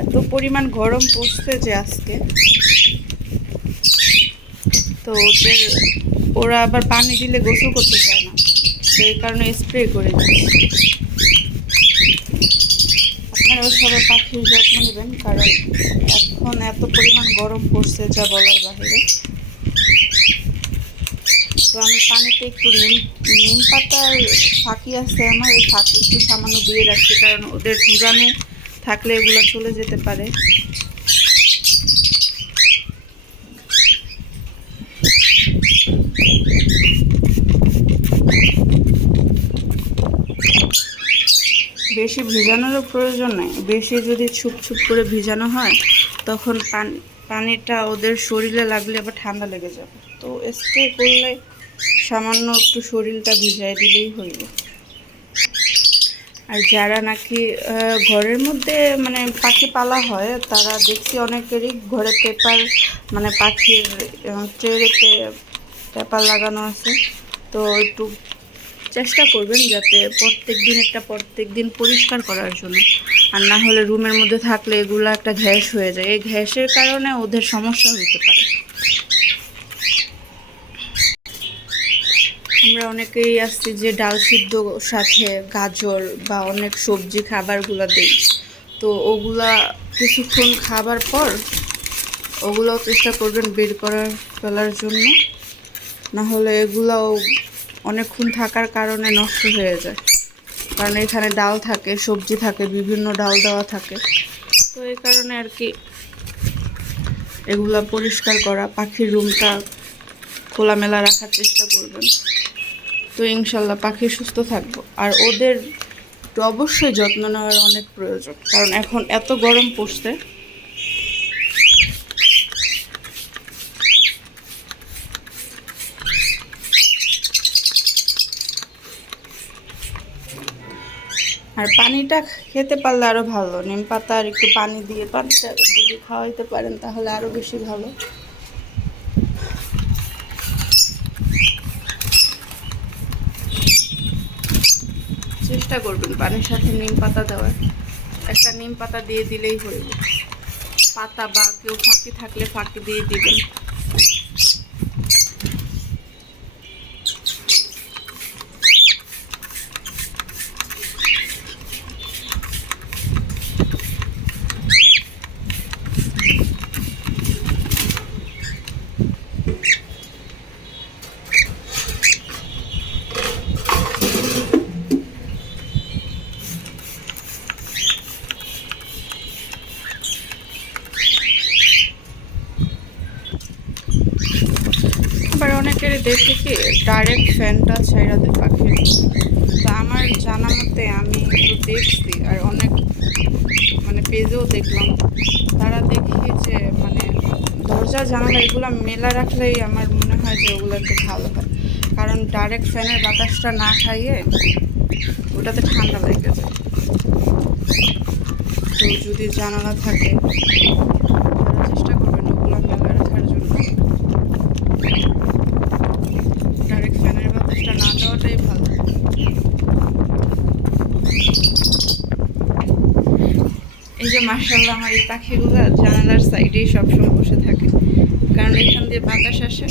এত পরিমাণ গরম পড়ছে যে আজকে, তো ওরা আবার পানি দিলে গোসল করতে চায় না, তো এই কারণে স্প্রে করে দিচ্ছি। আপনারাও সবাই পাখির যত্ন নেবেন, কারণ এখন এত পরিমাণ গরম পড়ছে যা বলার বাহিরে। তো আমি পানিতে একটু নিম পাতার ফাঁকি আছে আমার, ওই ফাঁকি একটু সামান্য দিয়ে রাখছি, কারণ ওদের জীবাণু থাকলে এগুলো চলে যেতে পারে। বেশি ভিজানোরও প্রয়োজন নেই, বেশি যদি ছুপ করে ভিজানো হয় তখন পানিটা ওদের শরীরে লাগলে আবার ঠান্ডা লেগে যাবে। তো স্প্রে করলে সামান্য একটু শরীরটা ভিজাই দিলেই হইল। আর যারা নাকি ঘরের মধ্যে মানে পাখি পালা হয়, তারা দেখছি অনেকেরই ঘরে পেপার, মানে পাখির ট্রেতে পেপার লাগানো আছে। তো একটু চেষ্টা করবেন যাতে প্রত্যেক দিন পরিষ্কার করার জন্য, আর না হলে রুমের মধ্যে থাকলে এগুলো একটা গ্যাস হয়ে যায়, এই গ্যাসের কারণে ওদের সমস্যা হতে পারে। আমরা অনেকেই আসছি যে ডাল সিদ্ধ সাথে গাজর বা অনেক সবজি খাবারগুলো দিই, তো ওগুলা কিছুক্ষণ খাবার পর ওগুলোও চেষ্টা করবেন বের ফেলার জন্য, না হলে এগুলাও অনেকক্ষণ থাকার কারণে নষ্ট হয়ে যায়। কারণ এখানে ডাল থাকে, সবজি থাকে, বিভিন্ন ডাল দেওয়া থাকে, তো এই কারণে আর কি এগুলা পরিষ্কার করা, পাখির রুমটা খোলামেলা রাখার চেষ্টা করবেন। তো ইনশাল্লাহ পাখি সুস্থ থাকবো। আর ওদের অবশ্যই যত্ন নেওয়ার অনেক প্রয়োজন, কারণ এখন এত গরম পড়ছে। আর পানিটা খেতে পারলে আরও ভালো, নিম পাতা আর একটু পানি দিয়ে পানিটা যদি খাওয়াইতে পারেন তাহলে আরও বেশি ভালো। চেষ্টা করবেন পানির সাথে নিম পাতা দেওয়ার, একটা নিম পাতা দিয়ে দিলেই হইবে, পাতা বা কেউ ফাঁকি থাকলে ফাঁকি দিয়ে দিবেন। আবার অনেকের দেখি কি ডাইরেক্ট ফ্যানটা ছাইড়া দেয় পাখির, তা আমার জানা মতে আমি একটু দেখছি, আর অনেক মানে পেজেও দেখলাম, তারা দেখি যে মানে দরজা জানালা এগুলো মেলা রাখলেই আমার মনে হয় যে ওগুলো একটু ভালো হয়, কারণ ডাইরেক্ট ফ্যানের বাতাসটা না খাইয়ে ওটাতে ঠান্ডা লেগে যায়। তো যদি জানালা থাকে তারা চেষ্টা করবেন ওগুলো মেলা রাখার জন্য, ডাইরেক্ট ফ্যানের বাতাসটা না দেওয়াটাই ভালো। এই যে মাশাআল্লাহ আমার এই পাখিগুলো জানালার সাইডেই সবসময় বসে থাকে, কারণ এখান দিয়ে বাতাস আসে।